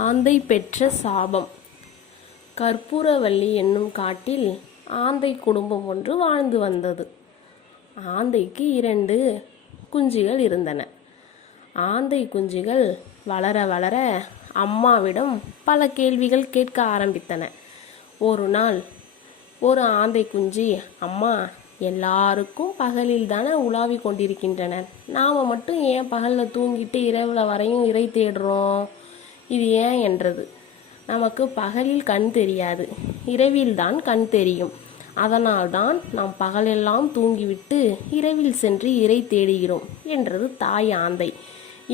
ஆந்தை பெற்ற சாபம். கற்பூரவள்ளி என்னும் காட்டில் ஆந்தை குடும்பம் ஒன்று வாழ்ந்து வந்தது. ஆந்தைக்கு 2 குஞ்சுகள் இருந்தன. ஆந்தை குஞ்சுகள் வளர வளர அம்மாவிடம் பல கேள்விகள் கேட்க ஆரம்பித்தன. ஒரு நாள் ஒரு ஆந்தை குஞ்சு, அம்மா, எல்லாருக்கும் பகலில் தானே உலாவி கொண்டிருக்கின்றனர், நாம் மட்டும் ஏன் பகலில் தூங்கிட்டு இரவில் வரையும் இறை தேடுறோம், இது ஏன் என்றது. நமக்கு பகலில் கண் தெரியாது, இரவில்தான் கண் தெரியும். அதனால்தான் நாம் பகலெல்லாம் தூங்கிவிட்டு இரவில் சென்று இறை தேடுகிறோம் என்றது தாய் ஆந்தை.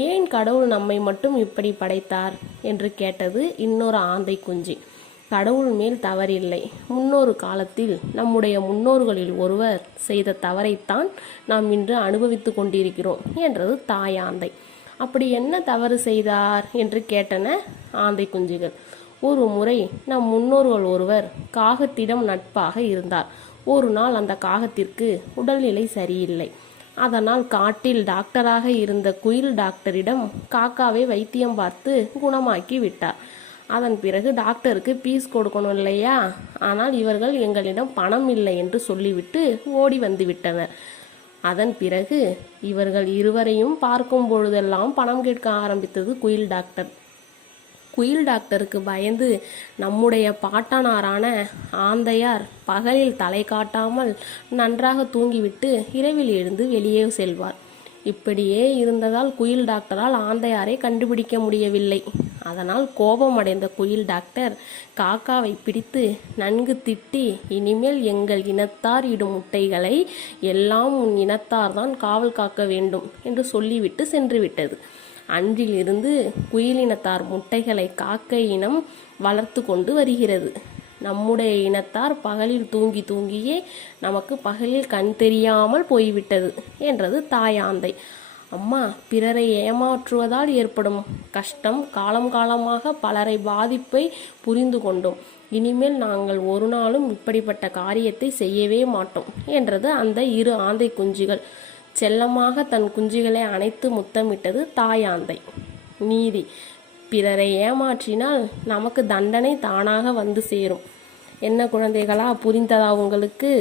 ஏன் கடவுள் நம்மை மட்டும் இப்படி படைத்தார் என்று கேட்டது இன்னொரு ஆந்தை குஞ்சு. கடவுள் மேல் தவறில்லை. முன்னொரு காலத்தில் நம்முடைய முன்னோர்களில் ஒருவர் செய்த தவறைத்தான் நாம் இன்று அனுபவித்து கொண்டிருக்கிறோம் என்றது தாய் ஆந்தை. அப்படி என்ன தவறு செய்தார் என்று கேட்டன ஆந்தை குஞ்சுகள். ஒரு முறை நம் முன்னோர்கள் ஒருவர் காகத்திடம் நட்பாக இருந்தார். ஒரு நாள் அந்த காகத்திற்கு உடல்நிலை சரியில்லை. அதனால் காட்டில் டாக்டராக இருந்த குயில் டாக்டரிடம் காக்காவை வைத்தியம் பார்த்து குணமாக்கி விட்டார். அதன் பிறகு டாக்டருக்கு பீஸ் கொடுக்கணும் இல்லையா, ஆனால் இவர்கள் எங்களிடம் பணம் இல்லை என்று சொல்லிவிட்டு ஓடி வந்து விட்டனர். அதன் பிறகு இவர்கள் இருவரையும் பார்க்கும் பொழுதெல்லாம் பணம் கேட்க ஆரம்பித்தது குயில் டாக்டர். குயில் டாக்டருக்கு பயந்து நம்முடைய பாட்டனாரான ஆந்தையார் பகலில் தலை காட்டாமல் நன்றாக தூங்கிவிட்டு இரவில் எழுந்து வெளியே செல்வார். இப்படியே இருந்ததால் குயில் டாக்டரால் ஆந்தையாரை கண்டுபிடிக்க முடியவில்லை. அதனால் கோபமடைந்த குயில் டாக்டர் காக்காவை பிடித்து நன்கு திட்டி, இனிமேல் எங்கள் இனத்தார் இடும் முட்டைகளை எல்லாம் உன் இனத்தார்தான் காவல் காக்க வேண்டும் என்று சொல்லிவிட்டு சென்று விட்டது. அன்றிலிருந்து குயிலினத்தார் முட்டைகளை காக்கை இனம் வளர்த்து கொண்டு வருகிறது. நம்முடைய இனத்தார் பகலில் தூங்கி தூங்கியே நமக்கு பகலில் கண் தெரியாமல் போய்விட்டது என்றது தாய் ஆந்தை. அம்மா, பிறரை ஏமாற்றுவதால் ஏற்படும் கஷ்டம் காலம் காலமாக பலரை பாதிப்பை புரிந்து கொண்டோம். இனிமேல் நாங்கள் ஒரு நாளும் இப்படிப்பட்ட காரியத்தை செய்யவே மாட்டோம் என்றது அந்த 2 ஆந்தை குஞ்சுகள். செல்லமாக தன் குஞ்சுகளை அணைத்து முத்தமிட்டது தாய் ஆந்தை. நீதி: பிறரை ஏமாற்றினால் நமக்கு தண்டனை தானாக வந்து சேரும். என்ன குழந்தைகளா, புரிந்ததா உங்களுக்கு?